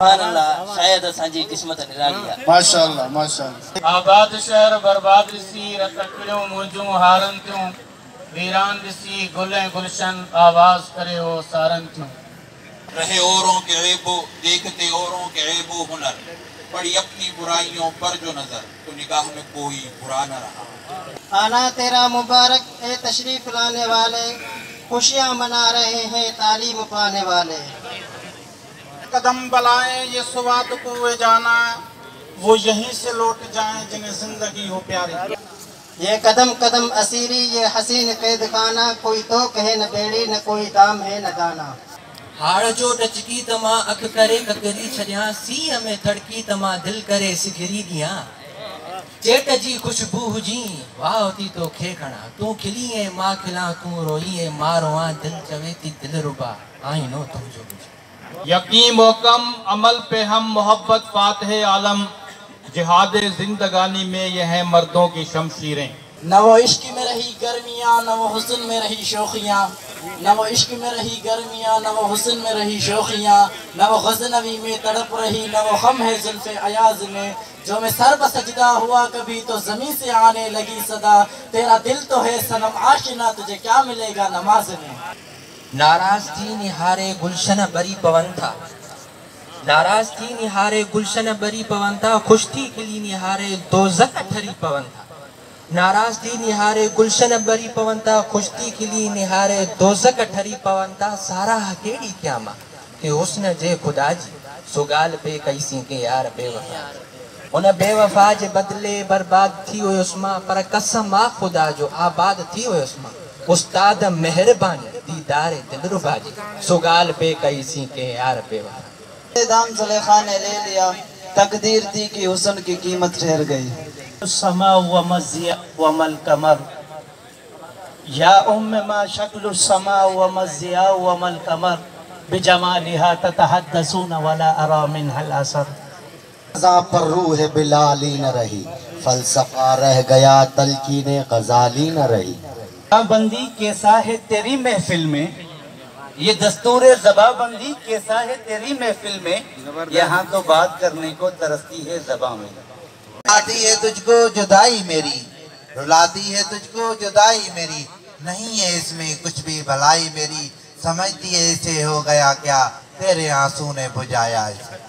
سبحان اللہ شاید اسانجی قسمت نرالی ہے ماشاءاللہ ماشاءاللہ آباد شہر برباد رسی رتکڑوں موجوں ہارن تیوں ویران رسی گلیں گلشن آواز کرے ہو سارن تیوں رہے اوروں کے عیب و دیکھتے اوروں کے عیب و ہنر پڑی اپنی برائیوں پر جو نظر تو نگاہ میں کوئی برا نہ رہا آنا تیرا مبارک اے تشریف لانے والے خوشیاں منا رہے ہیں تعلیم پانے والے قدم بلائیں یہ سواد کو جانا وہ یہیں سے لوٹ جائیں جنہیں زندگی ہو پیاری یہ قدم قدم اسیری یہ حسین قید خانہ کوئی توک ہے نہ بیڑی نہ کوئی دام ہے نہ دانا ہاڑ جو ڈچکی تما اکھ کرے ککری چھڑیاں سی ہمیں تھڑکی تما دل کرے سکھری دیاں چیٹ جی خوشبو ہجیں واہ ہوتی تو کھے کھڑا تو کھلی ہے ماں کھلا تو روئی ہے ماں رواں دل چوے تی دل ربا آئینو تم جو بجھے یقین محکم عمل پہ ہم محبت فاتح عالم جہاد زندگانی میں یہ ہیں مردوں کی شمشیریں نہ وہ عشق میں رہی گرمیاں نہ وہ حسن میں رہی شوخیاں نہ وہ عشق میں رہی گرمیاں نہ وہ حسن میں رہی شوخیاں نہ وہ غزنوی میں تڑپ رہی نہ وہ غم ہے زلف ایاز میں جو میں سر بسجدہ ہوا کبھی تو زمین سے آنے لگی صدا تیرا دل تو ہے صنم آشنا تجھے کیا ملے گا نماز میں ناراض تھی نہارے گلشن بری پون تھا ناراض تھی نہارے گلشن بری پون تھا خوش تھی کلی نہارے دوزخ ٹھری پون تھا ناراض تھی نہارے گلشن بری پون تھا خوش تھی کلی نہارے دوزخ ٹھری پون تھا سارا ہکیڑی قیامہ کہ حسن جے خدا جی سگال پہ کیسی کے یار بے وفا ان بے وفا جے بدلے برباد تھی ہوئے اسما پر قسم آ خدا جو آباد تھی ہوئے اسما استاد مہربانی دیدار دل ربا جی سگال پہ کیسی کے یار بے وفا دام زلیخا نے لے لیا تقدیر تھی کہ حسن کی قیمت ٹھہر گئی السماء ومزيا وما القمر يا ما شكل السماء ومزيا وما القمر بجمالها تتحدثون ولا أرى منها الأثر غزاں پر روح بلالی نہ رہی فلسفہ رہ گیا تلقین غزالی نہ رہی زباں بندی کیسا ہے تیری محفل میں یہ دستور زباں بندی کیسا ہے تیری محفل میں یہاں تو بات کرنے کو ترستی ہے زباں میں رلاتی ہے تجھ کو جدائی میری رلاتی ہے تجھ کو جدائی میری نہیں ہے اس میں کچھ بھی بھلائی میری سمجھتی ہے اسے ہو گیا کیا تیرے آنسو نے بجھایا اسے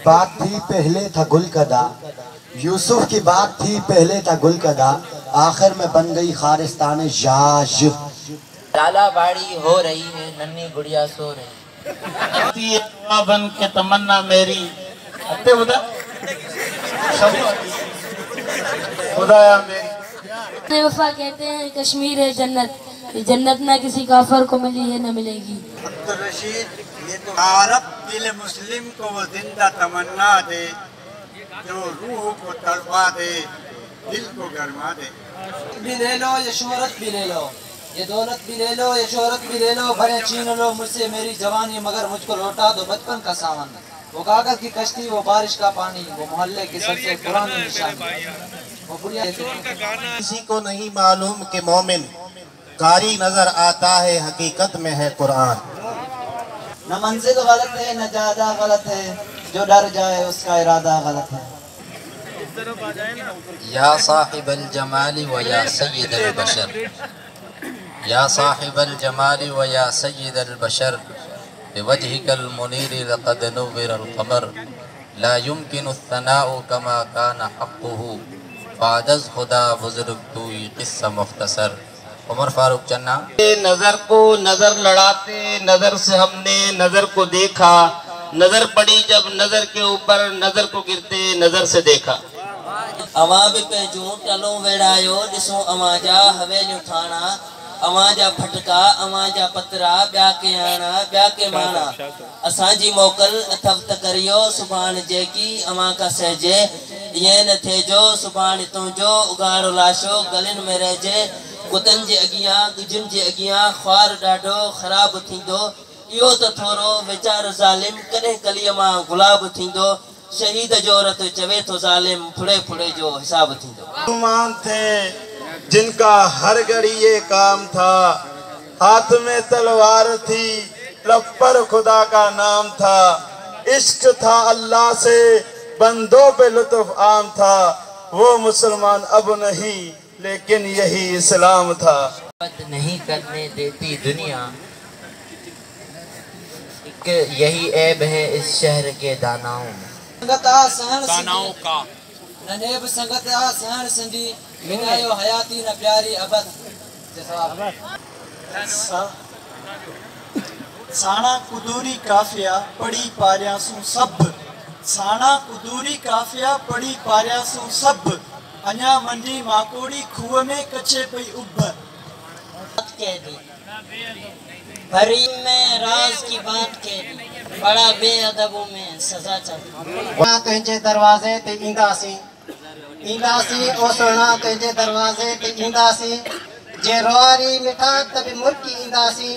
بات تھی پہلے تھا گل کدا یوسف کی بات تھی پہلے تھا گل کدا آخر میں بن گئی خارستان جاج لالا باڑی ہو رہی ہے ننی گڑیا سو رہی بن کے تمنا میری خدایا میری وفا کہتے ہیں کشمیر ہے جنت جنت نہ کسی کافر کو ملی ہے نہ ملے گی عبدالرشید یہ تو عرب دل مسلم کو وہ زندہ تمنا دے جو روح کو تڑپا دے دل کو گرما دے بھی لے لو یہ شہرت بھی لے لو یہ دولت بھی لے لو یہ شہرت بھی لے لو بھلے چھین لو مجھ سے میری جوانی مگر مجھ کو لوٹا دو بچپن کا سامان وہ کاغذ کی کشتی وہ بارش کا پانی وہ محلے کی سب سے پرانی نشانی کسی کو نہیں معلوم کہ مومن قاری نظر آتا ہے حقیقت میں ہے قرآن نہ منزل غلط ہے نہ جادہ غلط ہے جو ڈر جائے اس کا ارادہ غلط ہے یا صاحب الجمال و یا سید البشر یا صاحب الجمال و یا سید البشر بوجهك المنير لقد نور القمر لا يمكن الثناء كما كان حقه فعدز خدا بزرگ توی قصہ مختصر عمر فاروق چنہ نظر کو نظر لڑاتے نظر سے ہم نے نظر کو دیکھا نظر پڑی جب نظر کے اوپر نظر کو گرتے نظر سے دیکھا اما بھی پہنچوں ٹلوں ویڑایو ڈسوں اما جا حویلیوں تھانا اما جا پھٹکا اما جا پترا بیا کے آنا بیا کے مانا اساں جی موکل اتھوت کریو سبحان جے کی اما کا سہجے یہ نہ تھے جو سبحان تو جو اگاڑو لاشو گلن میں رہ جے کتن جے اگیاں گجن جے اگیاں خوار ڈاڈو خراب تھیندو ایو تو تھورو وچار ظالم کنے کلیما گلاب تھیندو شہید جو رت چوے تو ظالم پھڑے پھڑے جو حساب تھیندو مسلمان تھے جن کا ہر گھڑی یہ کام تھا ہاتھ میں تلوار تھی لب پر خدا کا نام تھا عشق تھا اللہ سے بندوں پہ لطف عام تھا، وہ مسلمان اب نہیں لیکن یہی اسلام تھا۔ نہیں کرنے دیتی دنیا، کہ یہی عیب ہے اس شہر کے داناؤں میں۔ داناؤں کا ننیب سنگت سہن سندھی منايو حياتي نہ پیاری ابد سانا قدوری کافیہ پڑی پاریاں سوں سب، سانا قدوری کافیہ پڑی پاریاں سوں سب، انیا منڈی ماکوڑی کھوہ میں کچھے پئی اب کہہ دی حریم میں راز کی بات کہہ دی، بڑا بے ادبوں میں سزا چاہتی تجھے دروازے تے اینداسی او سونا تجھے دروازے تے اینداسی، جے رواری مٹھا تبھی مرکی اینداسی،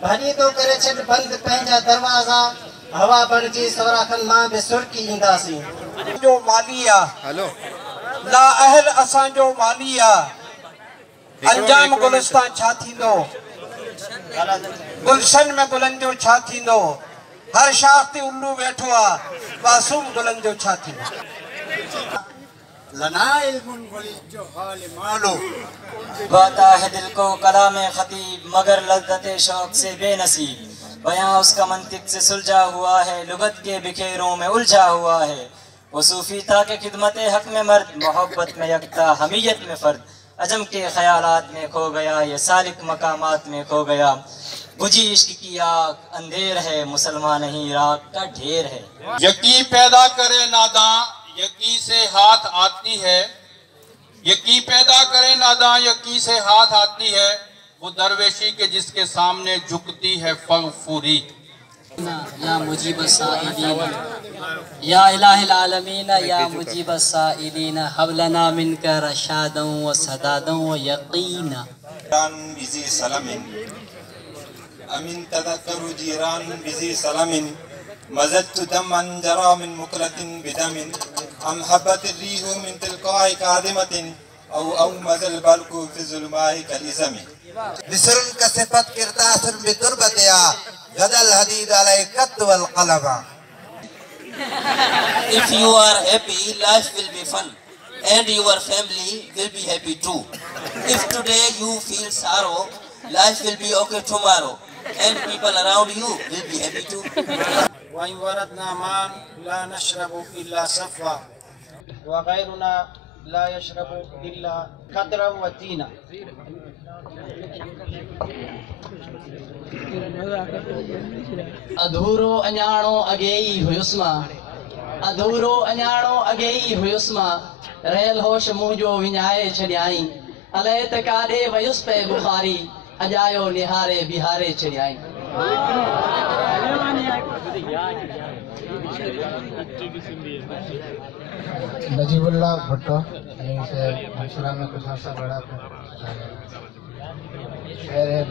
بھلی تو کرے چھٹ بند پہنجا دروازہ، ہوا بڑھ جی سوراخن ماں بے سر کی اینداسی۔ جو مالیہ لا اہل اساں جو مالیہ، انجام گلستان چھا تھیندو، گلشن میں گلن جو چھا تھیندو، ہر شاخ تے الو بیٹھو آ معصوم گلن جو چھا تھیندو۔ لنا علم ولی جو حال مالو، باتا ہے دل کو کلام خطیب مگر لذت شوق سے بے نصیب، بیاں اس کا منطق سے سلجھا ہوا ہے، لغت کے بکھیروں میں الجھا ہوا ہے، وہ صوفی تھا کہ خدمت حق میں مرد، محبت میں یکتا حمیت میں فرد، عجم کے خیالات میں کھو گیا، یہ سالک مقامات میں کھو گیا، بجھی عشق کی آگ اندھیر ہے، مسلمان نہیں راک کا ڈھیر ہے۔ یقین پیدا کرے ناداں یقین سے ہاتھ آتی ہے، یقین پیدا کرے ناداں یقین سے ہاتھ آتی ہے، وہ درویشی کے جس کے سامنے جھکتی ہے فغفوری۔ یا مجیب السائلین یا الہ العالمین یا مجیب السائلین حب لنا منک رشادا و سدادا و یقینا۔ جیران بزی سلام امین تذکر جیران بزی سلام، مزدت دما جرى من مكلة بدم، ام حبت الريح من تلقاء كاظمة او اومز البلق في الظلماء كالإزم۔ بسر كصفت كرتاس بتربتها غدا الحديد على القط والقلم۔ If you are happy, life will be fun and your family will be happy too. If today you feel sorrow, life will be okay tomorrow and people around you will be happy too. وَإِنْ وَرَدْنَا مَاءً لَا نَشْرَبُ إِلَّا صَفْوًا وَغَيْرُنَا لَا يَشْرَبُ إِلَّا قَدْرًا وَتِينًا۔ ادھورو انیاڑو اگئی ہویسما، ادھورو انیاڑو اگئی ہویسما، rail ہوش مونجو ونجائے چھڑیائیں، علیہ تکادے ویس پہ بخاری، اجایو نہارے بہارے چھڑیائیں۔ نجیب اللہ بھٹو یہیں سے منصورہ میں کچھ عرصہ بڑھا تھا۔ شعر ہے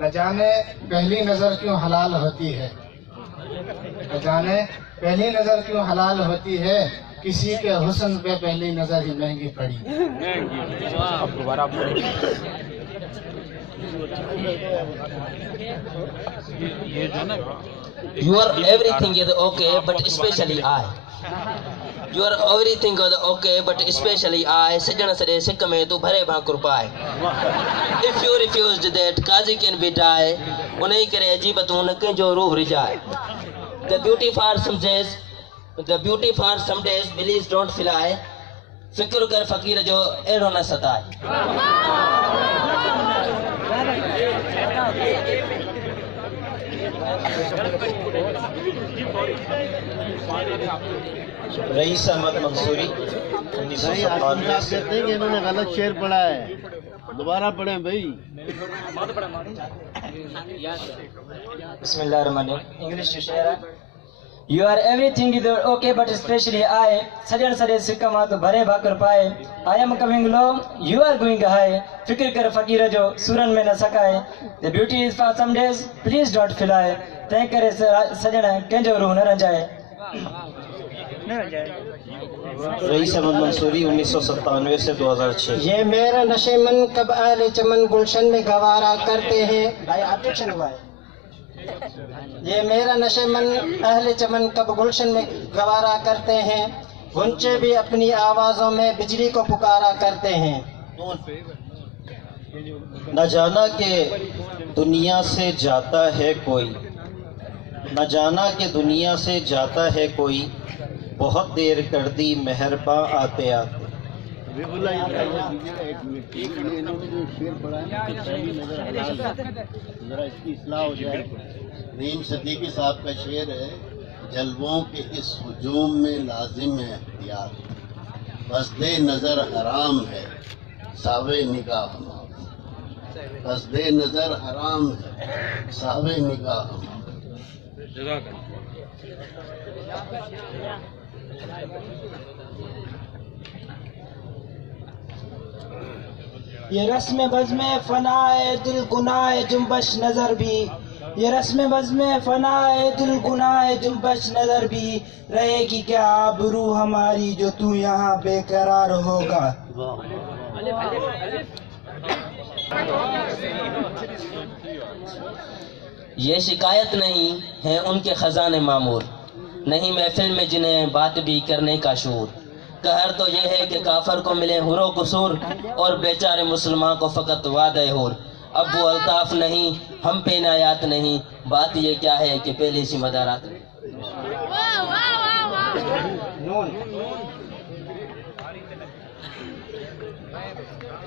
نہ جانے پہلی نظر کیوں حلال ہوتی ہے، نہ جانے پہلی نظر کیوں حلال ہوتی ہے، کسی کے حسن پہ پہلی نظر ہی مہنگی پڑی۔ Your everything is okay, but especially I. Your everything is okay, but especially I. Sajjan sade sikh mein tu bhare bhakur paaye. If you refused that, Qazi can be die. Unai kare ajibatun ke jo ruh rijaye. The beauty for some days, please don't fly. Fikr kar fakir jo ehdo na sataye. رئیس احمد منصوری 1997 آپ کہتے ہیں کہ انہوں نے غلط شعر پڑھا ہے، دوبارہ پڑھیں بھائی۔ بسم اللہ الرحمن الرحیم۔ انگلش شعر ہے۔ You are everything is okay, but especially I. Sajjan sade sikka ma to bhare bhakur paaye. I am coming low, you are going high. Fikr kar fakir jo suran mein na sakaye. The beauty is for some days, please don't fly. Tey kare sajjana kenjo ruh na ranjaye. رئیس احمد منصوری 1997 سے 2006۔ یہ میرا نشے من کب اہل چمن گلشن میں گوارا کرتے ہیں۔ بھائی آبجیکشن ہوا ہے۔ یہ میرا نشے من اہل چمن کب گلشن میں گوارا کرتے ہیں، غنچے بھی اپنی آوازوں میں بجلی کو پکارا کرتے ہیں۔ نہ جانا کہ دنیا سے جاتا ہے کوئی، نہ جانا کہ دنیا سے جاتا ہے کوئی، بہت دیر کر دی مہرباں آتے آتے۔ ذرا اس کی اصلاح ہو جائے۔ رحیم صدیقی صاحب کا شعر ہے، جلووں کے اس ہجوم میں لازم ہے اختیار، قصد نظر حرام ہے ساوے نگاہ ہمارا، قصد نظر حرام ہے ساوے نگاہ ہمارا۔ یہ رسم بزم فنائے دل گناہ جنبش نظر بھی، یہ رسم بزم فنائے دل گناہ جنبش نظر بھی، رہے گی کیا آبرو ہماری جو تو یہاں بے قرار ہوگا۔ یہ شکایت نہیں ہے ان کے خزانے معمور، نہیں محفل میں جنہیں بات بھی کرنے کا شعور۔ قہر تو یہ ہے کہ کافر کو ملے حر و قصور، اور بیچارے مسلمان کو فقط وعدہ حور۔ اب وہ الطاف نہیں، ہم پہ عنایات نہیں، بات یہ کیا ہے کہ پہلے سی مدارات نہیں۔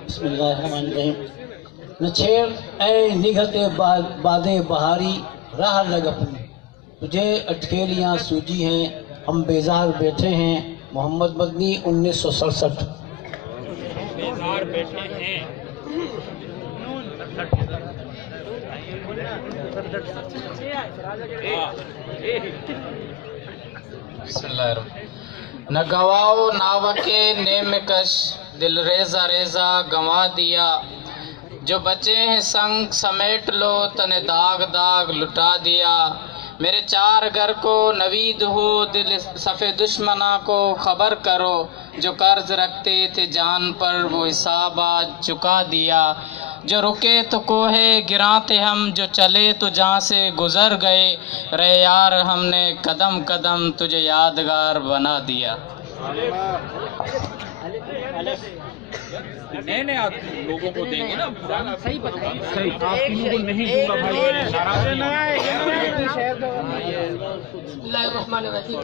بسم اللہ الرحمن الرحیم۔ نہ چھیڑ اے نگہتے بادیں بہاری، راہ لگ اپنی، تجھے اٹکیلیاں سوجی ہیں، ہم بیزار بیٹھے ہیں۔ محمد مدنی 1967۔ بیزار بیٹھے ہیں۔ بسم اللہ الرحمن۔ نہ گواؤ ناوکے نیم کش، دل ریزہ ریزہ گنوا دیا، جو بچے ہیں سنگ سمیٹ لو، تنے داغ داغ لٹا دیا۔ میرے چار گھر کو نوید ہو، دل صف دشمنا کو خبر کرو، جو قرض رکھتے تھے جان پر وہ حساب آج چکا دیا۔ جو رکے تو کوہے گراں تھے ہم، جو چلے تو جہاں سے گزر گئے، رہے یار ہم نے قدم قدم تجھے یادگار بنا دیا۔ نئے نئے آپ لوگوں کو دیں گے نا، صحیح بتائیں، صحیح آپ تینوں کو نہیں دوں گا بھائی، بسم اللہ الرحمن الرحیم۔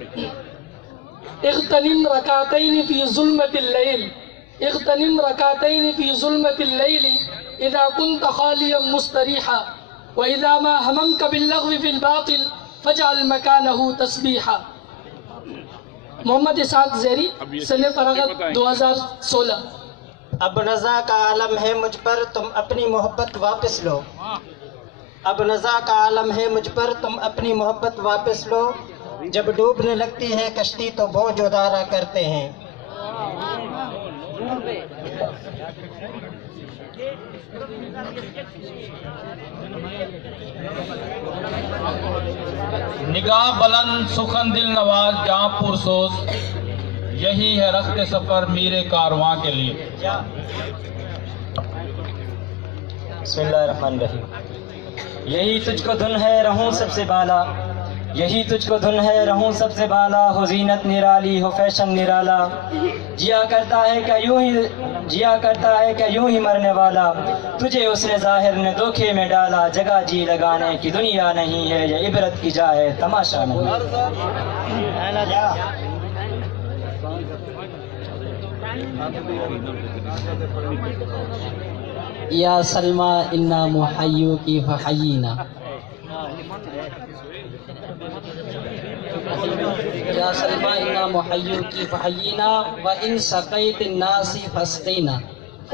اغتنم رکعتین فی ظلمت اللیل، اغتنم رکعتین فی ظلمت اللیل، اذا كنت خالیا مستریحا، واذا ما هممك باللغو فی الباطل فاجعل مکانہ تسبیحا۔ محمد اسحاق زیری، سنہ فراغت 2016۔ اب رضا کا عالم ہے مجھ پر، تم اپنی محبت واپس لو، اب رضا کا عالم ہے مجھ پر، تم اپنی محبت واپس لو۔ جب ڈوبنے لگتی ہے کشتی تو بوجھ ادارا کرتے ہیں۔ نگاہ بلند سخن دل نواز جہاں پرسوز، یہی ہے رخت سفر میرے کارواں کے لیے۔ بسم اللہ الرحمن الرحیم۔ یہی تجھ کو دھن ہے رہوں سب سے بالا، یہی تجھ کو دھن ہے رہوں سب سے بالا، ہو زینت نرالی ہو فیشن نرالا، جیا کرتا ہے کہ یوں ہی مرنے والا، تجھے اس نے ظاہر نے دھوکے میں ڈالا، جگہ جی لگانے کی دنیا نہیں ہے، یہ عبرت کی جا ہے تماشا نہیں۔ یا سلمى انا محیوکی فحیینا، یا سلمى انا محیوکی فحیینا، وان سقیت الناس فاسقینا،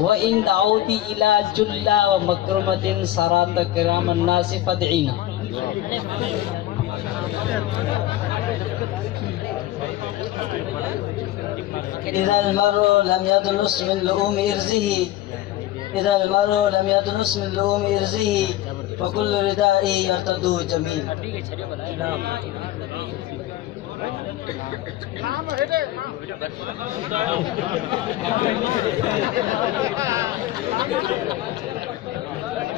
وان دعوت الى جلا ومکرمۃ سرات کرام الناس فادعینا۔ إذا المرء لم يدنس من لؤوم إرزه، إذا المرء لم يدنس من لؤوم إرزه، فكل ردائه يرتده جميل۔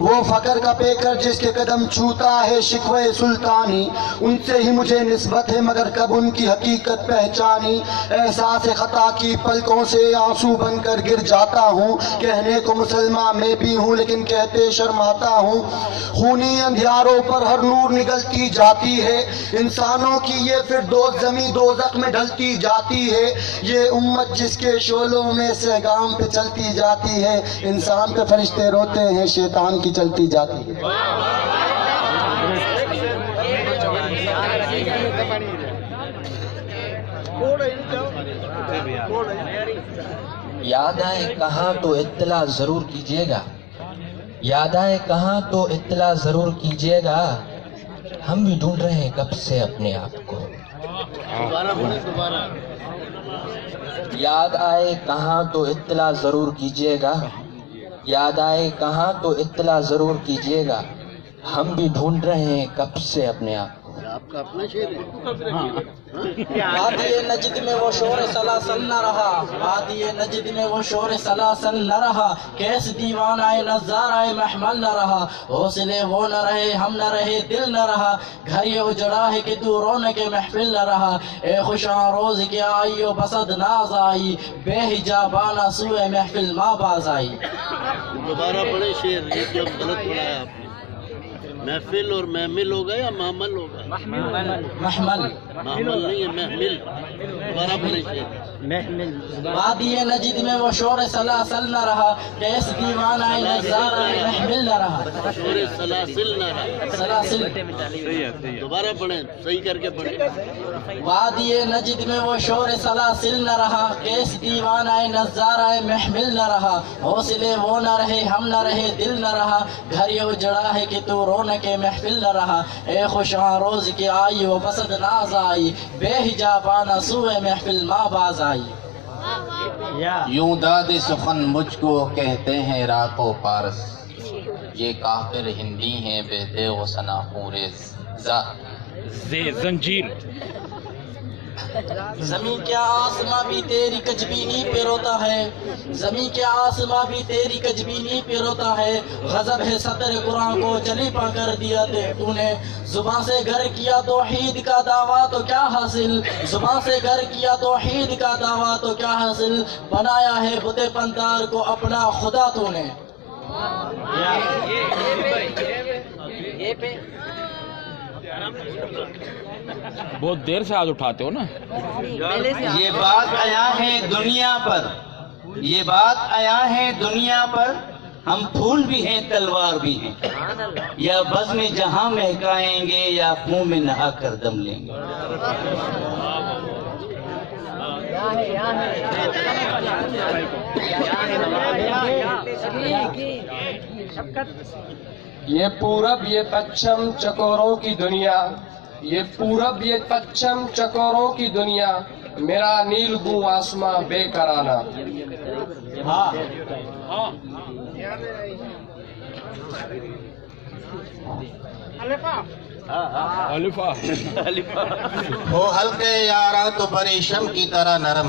وہ فقر کا پیکر جس کے قدم چھوتا ہے شکوے سلطانی، ان سے ہی مجھے نسبت ہے مگر کب ان کی حقیقت پہچانی۔ احساس خطا کی پلکوں سے آنسو بن کر گر جاتا ہوں، کہنے کو مسلمان میں بھی ہوں لیکن کہتے شرماتا ہوں۔ خونی اندھیاروں پر ہر نور نگلتی جاتی ہے، انسانوں کی یہ فردوس زمیں دوزخ میں ڈھلتی جاتی ہے۔ یہ امت جس کے شعلوں میں سہگام پہ چلتی جاتی ہے، انسان پہ فرشتے روتے ہیں، شیطان کی چلتی جاتی ہے۔ یاد آئے کہاں تو اطلاع ضرور کیجیے گا، یاد آئے کہاں تو اطلاع ضرور کیجیے گا، ہم بھی ڈھونڈ رہے ہیں کب سے اپنے آپ کو۔ یاد آئے کہاں تو اطلاع ضرور کیجیے گا، یاد آئے کہاں تو اطلاع ضرور کیجیے گا، ہم بھی ڈھونڈ رہے ہیں کب سے اپنے آپ کو۔ آپ کا اپنا شعر ہے۔ وادی نجد میں وہ شور سلاسل نہ رہا، وادی نجد میں وہ شور سلاسل نہ رہا، کیس دیوان آئے نظار آئے محمل نہ رہا، حوصلے وہ نہ رہے ہم نہ رہے دل نہ رہا، گھر یہ اجڑا ہے کہ تو رونے کے محفل نہ رہا، اے خوشاں روز کے آئی و بسد ناز آئی، بے حجابانہ سوئے محفل ماں باز آئی۔ دوبارہ پڑھے شعر، یہ جو غلط پڑھایا آپ نے، محفل اور محمل ہوگا یا محمل ہوگا؟ محمل محمل نہیں ہے، محمل۔ دوبارہ پڑھے شعر۔ وادی نجد میں وہ شور سلاسل نہ رہا، کیس دیوان آئے نظار آئے محمل نہ رہا۔ شور سلاسل نہ رہا، سلاسل دوبارہ پڑھیں، صحیح کر کے پڑھیں۔ وادی نجد میں وہ شور سلاسل نہ رہا، کیس دیوان آئے نظار آئے محمل نہ رہا، حوصلے وہ نہ رہے ہم نہ رہے دل نہ رہا، گھر یہ اجڑا ہے کہ تو رونے کے محفل نہ رہا، اے خوشاں روز کی آئی و بسد ناز آئی، بے حجابانہ سوئے محفل ماں باز آئی۔ یوں داد سخن مجھ کو کہتے ہیں رات و پارس، یہ کافر ہندی ہیں بے دیغ و ثنا پورے زنجیر۔ زمین کے آسماں بھی تیری کجبینی پہ روتا ہے، زمین کے آسماں بھی تیری کجبینی پہ روتا ہے، غضب ہے صدر قرآن کو جلی پا کر دیا تو نے، زبان سے گر کیا توحید کا دعویٰ تو کیا حاصل، زبان سے گر کیا توحید کا دعویٰ تو کیا حاصل، بنایا ہے بت پندار کو اپنا خدا تو نے۔ بہت دیر سے آج اٹھاتے ہو نا۔ یہ بات آیا ہے دنیا پر، یہ بات آیا ہے دنیا پر، ہم پھول بھی ہیں تلوار بھی ہیں، یا بزم جہاں مہکائیں گے یا خون میں نہا کر دم لیں گے۔ یہ پورب یہ پچھم چکوروں کی دنیا، یہ پورب یہ پچھم چکوروں کی دنیا، میرا نیل گوں آسماں بے کرانہ۔ ہو ہلکے یاراں تو پریشم کی طرح نرم،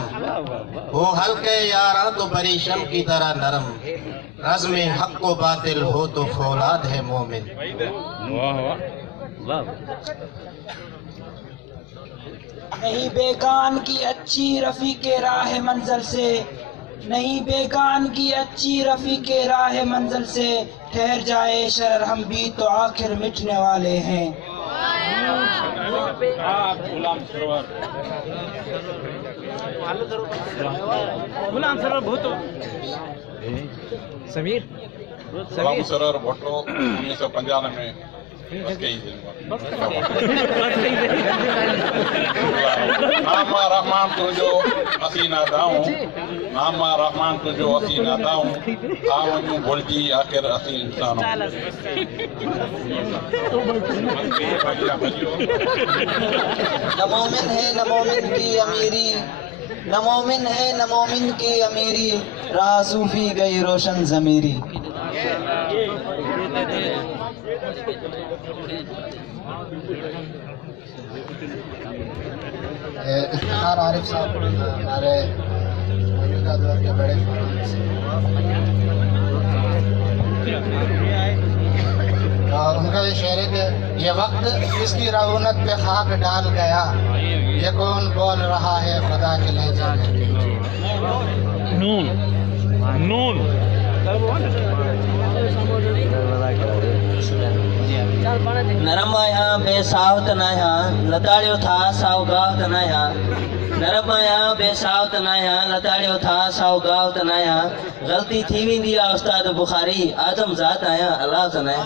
ہو ہلکے یاراں تو پریشم کی طرح نرم، رزم حق و باطل ہو تو فولاد ہے مومن۔ نہیں بیگان کی اچھی رفیق راہ منزل سے، نہیں بیگان کی اچھی رفیق راہ منزل سے، ٹھہر جائے شرر ہم بھی تو آخر مٹنے والے ہیں۔ سمیر غلام سرور بھٹو 1995 میں بس کے ہی نام رحمان تجھو اسی ناداؤں، نام رحمان تجھو اسی ناداؤں، آونیوں بھولجی آخر اسی انسانوں۔ نہ مومن ہے نہ مومن کی امیری، نہ مومن ہے نہ مومن کی امیری، راہ صوفی گئی روشن ضمیری۔ افتخار عارف صاحب ہمارے موجودہ دور کے بڑے اور ان کا یہ شعر ہے کہ یہ وقت اس کی رعونت پہ خاک ڈال گیا، یہ کون بول رہا ہے خدا کے لہجے میں؟ نون نرم آیا بے ساوت نایا لتاڑیو تھا ساو گاوت نایا نرم آیا بے ساوت نایا لتاڑیو تھا ساو گاوت نایا غلطی تھی ویندی آ استاد بخاری آدم ذات آیا اللہ تنایا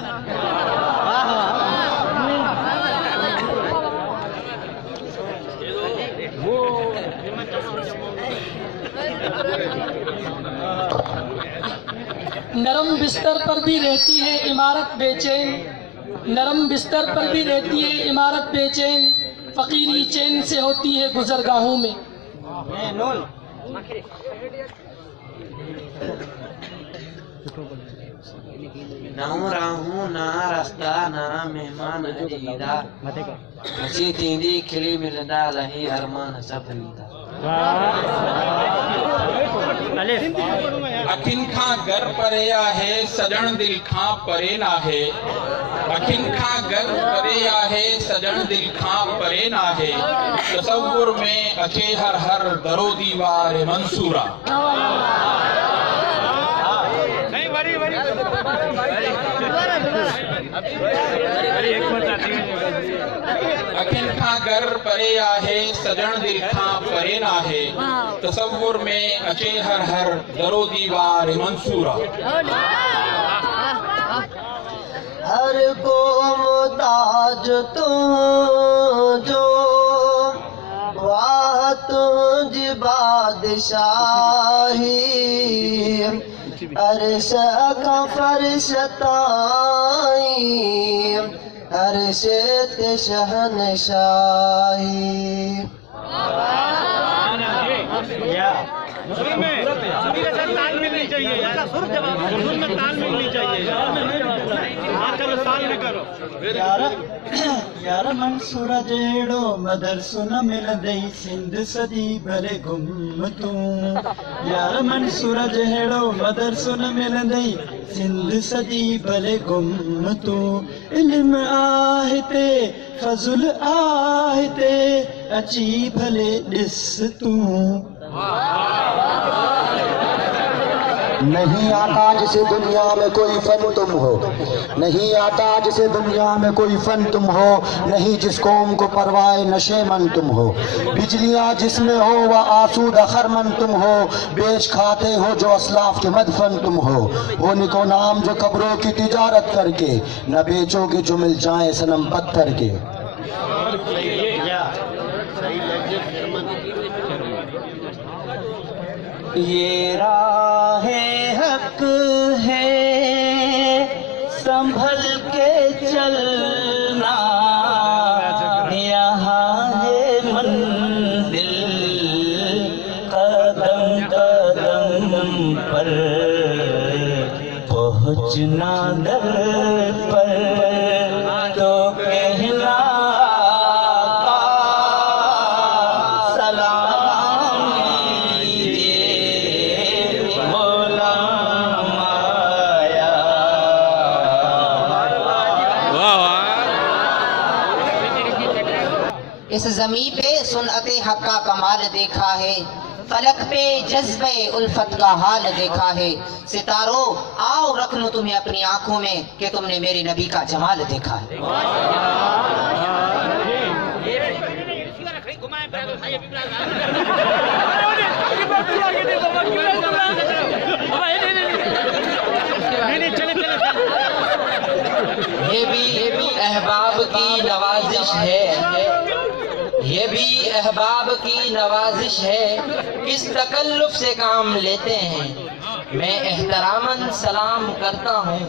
نرم بستر پر بھی رہتی ہے عمارت بے چین، نرم بستر پر بھی رہتی ہے عمارت بے چین، فقیری چین سے ہوتی ہے گزرگاہوں میں۔ نہ راہوں نہ رستہ نہ مہمان دیدہ اچھی تیندی کھلی ملدا لہی ارمان سب نیدہ۔ اکھن کھاں گر پریا ہے سجن دل کھاں پرے نہ ہے، اکھن کھاں گر پریا ہے سجن دل کھاں پرے نہ ہے، تصور میں اچھے ہر ہر درو دیوار منصورہ۔ اکھن کھاں گر پرے آہے سجن دل کھاں پرے نہ ہے، تصور میں اچے ہر ہر درو دیوار منصورہ۔ ہر کو محتاج تو جو واہ تجھ بادشاہی، عرش کا فرشتائی عرش تے شہنشاہی۔ تال ملنی چاہیے یار منصور جیڑو مدرسو نہ مل دئی سندھ صدی بھلے گم توں، یار منصور جیڑو مدرسو نہ مل دئی سندھ صدی بھلے گم توں، علم آہتے فضل آہتے اچھی بھلے ڈس توں۔ نہیں آتا جسے دنیا میں کوئی فن تم ہو، نہیں آتا جسے دنیا میں کوئی فن تم ہو، نہیں جس قوم کو پروائے نشے من تم ہو، بجلیاں جس میں ہو وہ آسودہ خرمن تم ہو، بیچ کھاتے ہو جو اسلاف کے مدفن تم ہو نکو نام جو قبروں کی تجارت کر کے، نہ بیچو گے جو مل جائیں صنم پتھر کے۔ یہ راہ حق ہے سنبھل کے چلنا، یہاں ہے منزل قدم قدم پر پہنچنا در پر تو کہنا اس زمین پہ سنت حق کا کمال دیکھا ہے، فلک پہ جذبہ الفت کا حال دیکھا ہے، ستاروں آؤ رکھ لوں تمہیں اپنی آنکھوں میں کہ تم نے میرے نبی کا جمال دیکھا ہے۔ یہ بھی احباب کی نوازش ہے، یہ بھی احباب کی نوازش ہے، کس تکلف سے کام لیتے ہیں، میں احتراماً سلام کرتا ہوں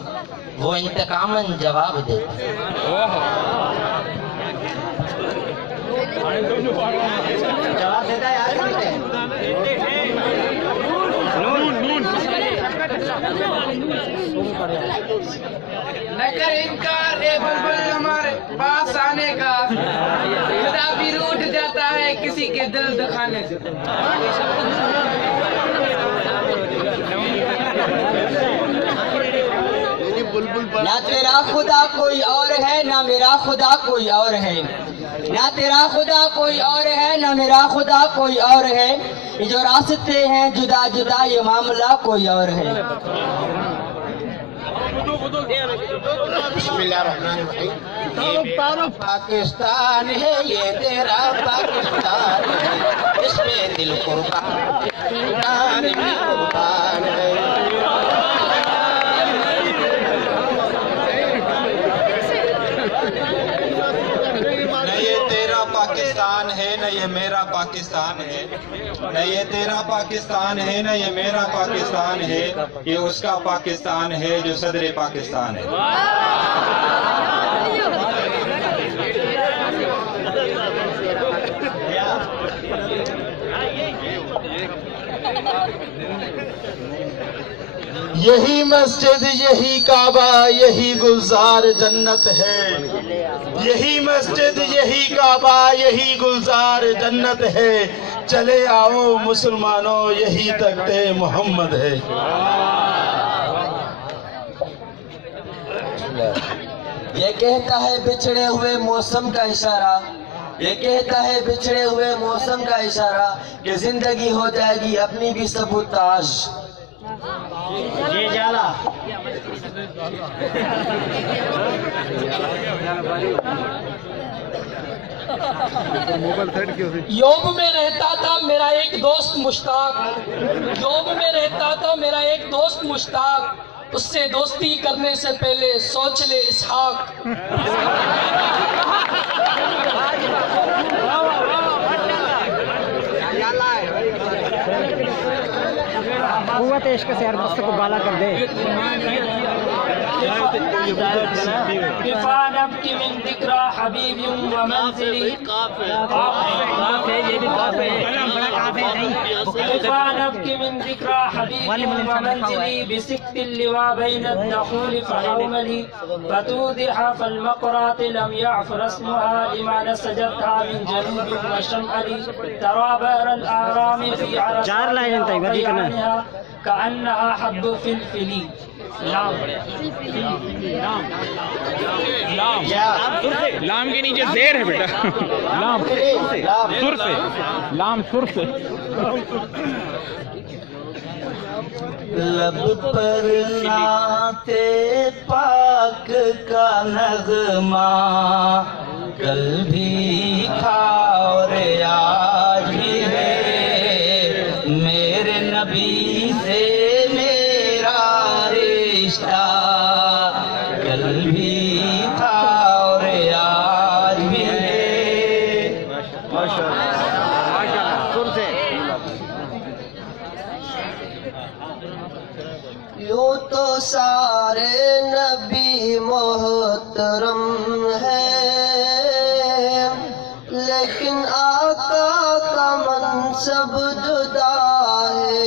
وہ انتقاماً جواب دیتے ہیں۔ جواب دیتا ہے نہ کر انکار اے بلبل ہمارے پاس آنے کا، خدا بھی روٹھ جاتا ہے کسی کے دل دکھانے سے۔ نہ تیرا خدا کوئی اور ہے نہ میرا خدا کوئی اور ہے، نہ تیرا خدا کوئی اور ہے نہ میرا خدا کوئی اور ہے، یہ جو راستے ہیں جدا جدا یہ معاملہ کوئی اور ہے۔ بسم اللہ الرحمن الرحیم۔ یہ میرا پاکستان ہے، یہ تیرا پاکستان ہے، اس میں دل قربان جان بھی قربان ہے۔ نہ یہ تیرا پاکستان ہے نہ یہ میرا پاکستان ہے، نہ یہ تیرا پاکستان ہے نہ یہ میرا پاکستان ہے، یہ اس کا پاکستان ہے جو صدر پاکستان ہے۔ یہی مسجد یہی کعبہ یہی گلزار جنت ہے، یہی مسجد یہی کعبہ یہی گلزار جنت ہے، چلے آؤ مسلمانوں یہی تختے محمد ہے۔ یہ کہتا ہے بچھڑے ہوئے موسم کا اشارہ، یہ کہتا ہے بچھڑے ہوئے موسم کا اشارہ کہ زندگی ہو جائے گی اپنی بھی سبوتاش۔ یہ جالا یوم میں رہتا تھا میرا ایک دوست مشتاق، یوم میں رہتا تھا میرا ایک دوست مشتاق، اس سے دوستی کرنے سے پہلے سوچ لے اسحاق۔ قوت عشق سے ہر مست کو بالا کر دے۔ كفى نبكي من ذكرى حبيب ومنزلي، كفى نبكي من ذكرى حبيب ومنزلي، بسكت اللواء بين الدخول فحوملي، فتوضح فالمقرات لم يعفر اسمها لما نسجتها من جنوب وشمال، ترى بئر الأهرام في عرفها كأنها حب فلفل۔ لام کے نیچے زیر ہے بیٹا، لام سر سے، لام سر سے۔ لب پر نعت پاک کا نغمہ کل بھی تھا اور آج بھی ہے، میرے نبی سے میرا رشتہ کل بھی تھا اور آج بھی ہے۔ یوں تو سارے نبی محترم ہے، لیکن آقا کا منصب جدا ہے۔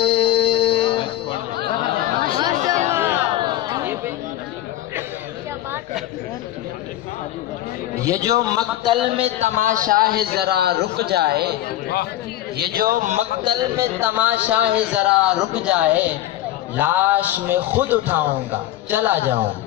یہ جو مقتل میں تماشا ہے ذرا رک جائے، یہ جو مقتل میں تماشا ہے ذرا رک جائے، لاش میں خود اٹھاؤں گا چلا جاؤں گا۔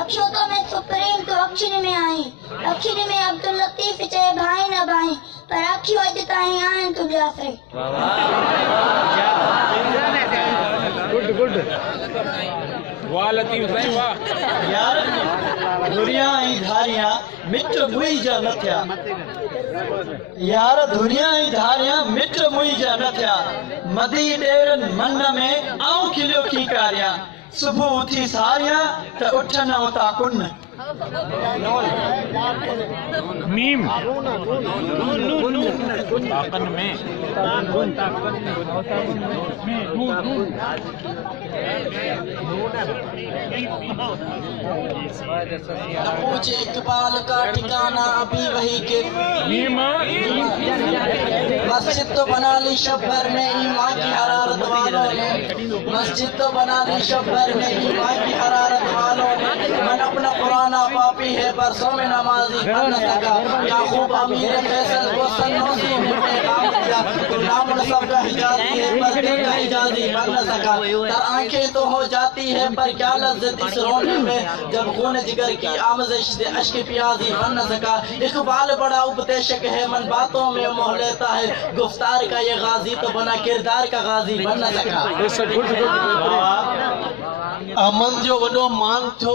اکشوتوں میں سپریم تو اکشری میں آئیں، اکشری میں عبداللطیف چاہے بھائی نہ بھائی، پر اکھی ہو جتائیں آئیں تو جاسرے۔ یار دنیا ہی دھاریاں مٹ موئی جا نہ تھیا، یار دنیا ہی دھاریاں مٹ موئی جا نہ تھیا، مدی ڈیرن من میں آؤں کھلیو کی کاریاں، صبح اٹھی ساریاں تا اٹھنا ہوتا کن۔ میم پوچھے اقبال کا ٹھکانہ ابھی وہی کے مسجد تو بنا لی شب بھر میں ایمان کی حرارت والوں نے، مسجد تو بنا لی شب بھر میں ایمان کی حرارت والوں نے، من اپنا قرآن پاپی ہے برسوں میں نمازی بن نہ سکا، یعقوب امیر فیصل کو سنوسی میں پیغام دیا، غلام نصب کا حجازی ہے پر دل کا حجازی بن نہ سکا، تر آنکھیں تو ہو جاتی ہے پر کیا لذت اس رونے میں، جب خون جگر کی آمزش سے اشک پیازی بن نہ سکا، اقبال بڑا اپدیشک ہے من باتوں میں موہ لیتا ہے، گفتار کا یہ غازی تو بنا کردار کا غازی بن نہ سکا۔ احمد جو وڈو مان تھو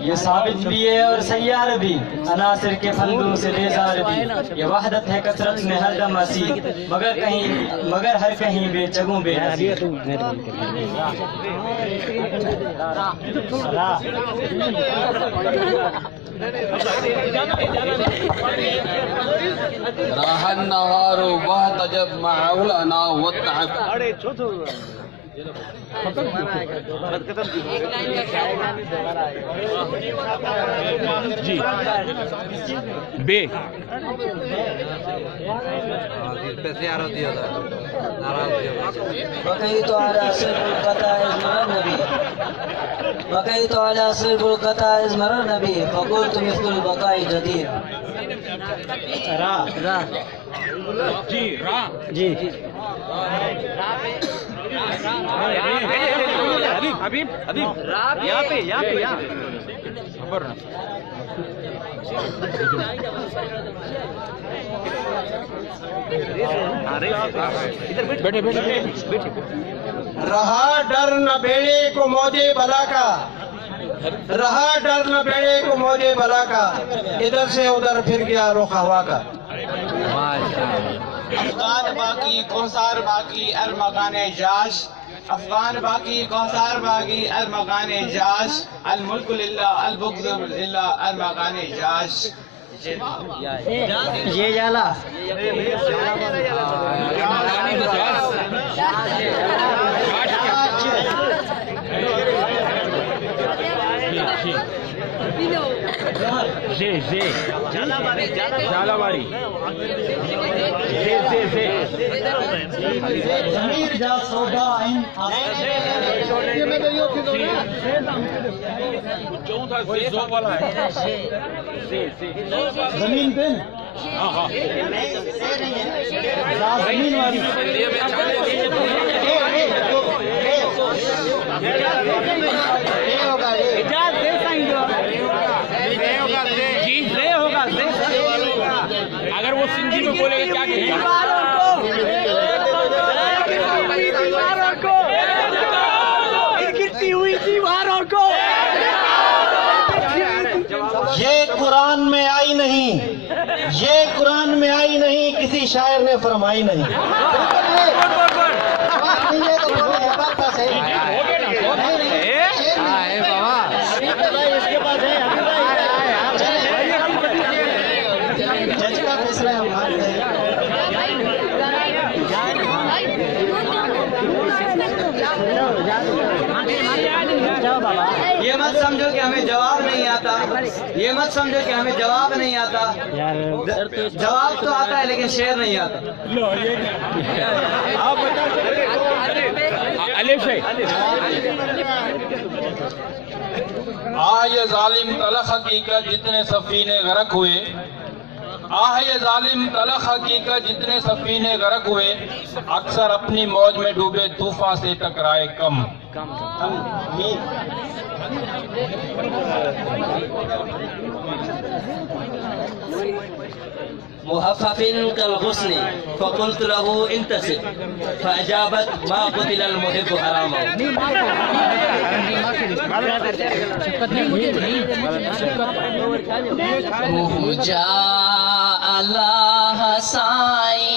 یہ ثابت بھی ہے اور سیار بھی، عناصر کے پھندوں سے بیزار بھی، یہ وحدت ہے کثرت میں ہر دم اسی، مگر ہر کہیں بے جگوں بے نظیر۔ راح النهار واحتجب مع الأنا والتعب. جی بے بقيت على صلب القطائع مر النبي، بقيت على صلب القطائع مر النبي، فقلت مثل البقاء جدير۔ را جی را جی حبیب یہاں پہ خبر بیٹھے رہا ڈر نہ بیڑے کو موجے بلا کا، رہا ڈر نہ بیڑے کو موجے بلا کا، ادھر سے ادھر پھر گیا رخ ہوا کا۔ افغان باقی کوثر باقی ارمغان جاش، افغان باقی کوثر باقی ارمغان جاش، الملک للہ البغض للہ ارمغان جاش۔ یہ جالا ضمیر جا سودا آئین زمین پہ زمین والی اگر وہ سندھی میں بولے گا کیا کہے گا؟ یہ قرآن میں آئی نہیں، یہ قرآن میں آئی نہیں، کسی شاعر نے فرمائی نہیں۔ یہ مت سمجھو کہ ہمیں جواب نہیں آتا، یہ مت سمجھو کہ ہمیں جواب نہیں آتا، جواب تو آتا ہے لیکن شعر نہیں آتا۔ آہ یہ ظالم تلخ حقیقت جتنے سفینے غرق ہوئے، آہ یہ ظالم تلخ حقیقت جتنے سفینے غرق ہوئے، اکثر اپنی موج میں ڈوبے طوفان سے ٹکرائے کم۔ محفف كالغصن فقلت له انتسب فأجابت ما قتل المحب حراما۔ جا اللہ سائی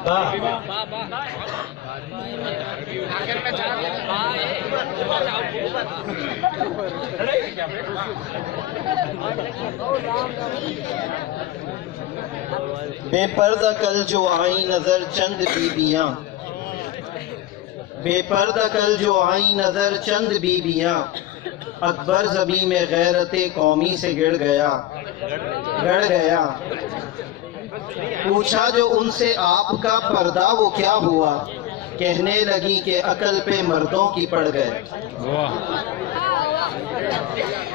بے پردہ کل جو آئی نظر چند بیبیاں، بے پردہ کل جو آئی نظر چند بیبیاں، اکبر زبی میں غیرت قومی سے گڑ گیا۔ پوچھا جو ان سے آپ کا پردہ وہ کیا ہوا، کہنے لگی کہ عقل پہ مردوں کی پڑ گئے۔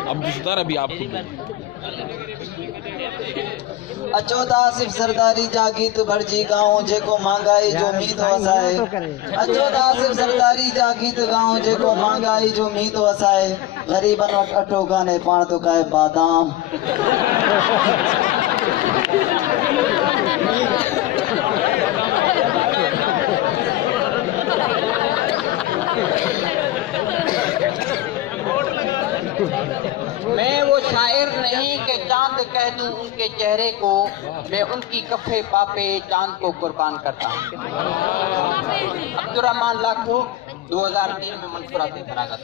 عبدالستار ابھی آپ کو اچودا صرف سرداری جاگی تو بھرجی گاؤں جے کو مانگائی جو میت وسائے، اچودا صرف سرداری جاگی تو گاؤں جے کو مانگائی جو میت وسائے، غریبن وٹ اٹو گانے پان تو کائے بادام۔ میں وہ شاعر نہیں کہ چاند کہہ دوں ان کے چہرے کو، میں ان کی کفے پاپے چاند کو قربان کرتا ہوں۔ عبدالرحمن لاکھو 2003 میں منصورات فراغت۔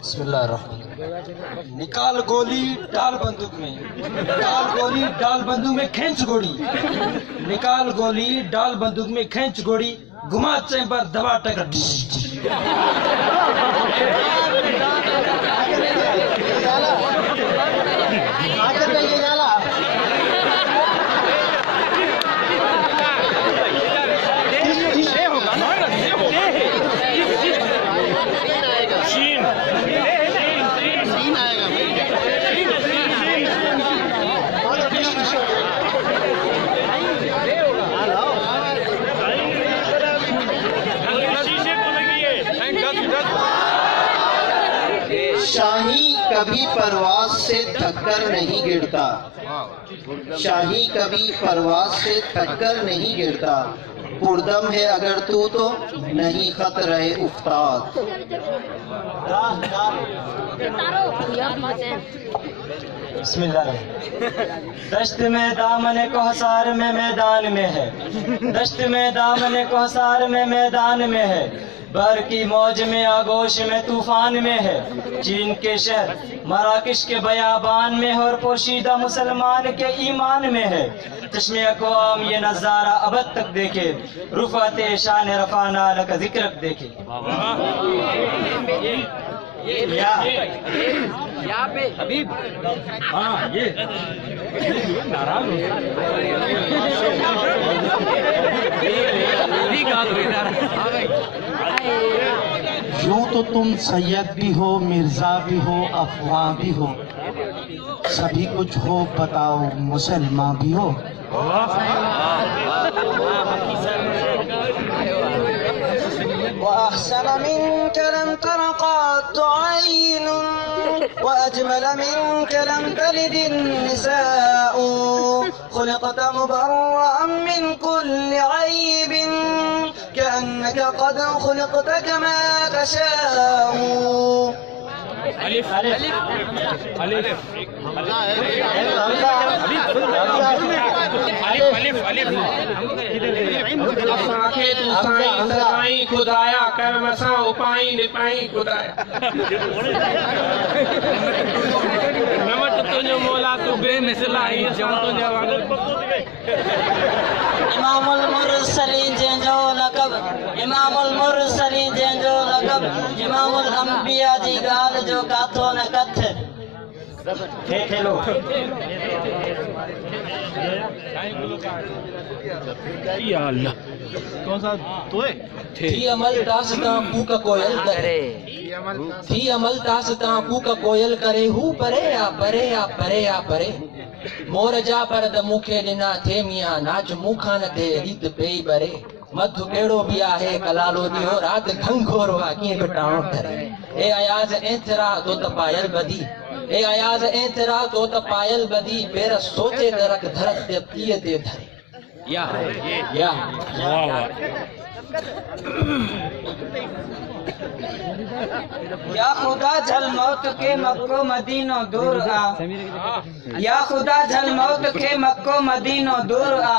بسم اللہ الرحمن الرحیم۔ نکال گولی ڈال بندوق میں، نکال گولی ڈال بندوق میں کھینچ گوڑی، نکال گولی ڈال بندوق میں کھینچ گوڑی، گھما چیمبر دبا ٹکر۔ شاہی کبھی پرواز سے تھک کر نہیں گرتا، شاہی کبھی پرواز سے تھک کر نہیں گرتا، پردم ہے اگر تو نہیں خطرہ افتاد۔ بسم اللہ الرحمن۔ دشت میں دامن کوثر میں میدان میں ہے، دشت میں دامن کوثر میں میدان میں ہے، بر کی موج میں آگوش میں طوفان میں ہے، چین کے شہر مراکش کے بیابان میں اور پوشیدہ مسلمان کے ایمان میں ہے، چشم اقوام یہ نظارہ ابد تک دیکھے، رفعت شان رفعنا لک ذکرک دیکھے۔ یہاں پہ حبیب ناراض یوں تو تم سید بھی ہو، مرزا بھی ہو، افواہ بھی ہو، سبھی کچھ ہو بتاؤ مسلمان بھی ہو۔ وأحسن منك لم تر قط عين، وأجمل منك لم تلد النساء، خلقت مبرأ من كل عيب، كأنك قد خلقت كما تشاء۔ الف الف الف خدایا کر مساں اپائیں نپائیں خدایا نمٹ تجھو مولا تو بے مثلائی جم تجھو امام المرسلین جنجو لقب، امام المرسلین جنجو لقب، امام الانبیاء دی گال جو کاتھو نہ کتھ۔ کھیلو یا اللہ کون سا تو ہے؟ تھی عمل داستاں کوکا کوئل کرے، تھی عمل داستاں کوکا کوئل کرے، ہو پرے آ پرے آ پرے آ پرے، مور جا پرد مکھے ڈنا تھے میاں ناچ موکھا نہ تھے ریت پئی برے، مدھو کیڑو بھی آہے کلالو دیو رات گھنگھورو آکیں بٹاؤں کرے، اے آیاز انترا تو تپائل بدی، اے آیاز انترا تو تپائل بدی، پیرا سوچے درک دھرت دے پلیے دے دھرے۔ یا یا خدا جھل موت کے مکہ مدینہ دور آ، یا خدا جھل موت کے مکہ مدینہ دور آ،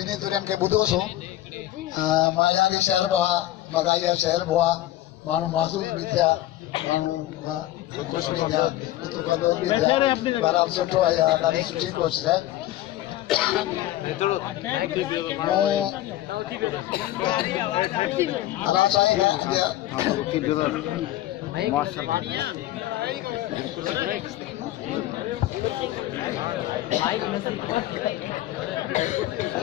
ini turim ke budoso maya ke shahar ba magaya shahar ba manu masul bitya manu kuch bitya to ka log bitya barab soto aya dali suchi coach hai ala sai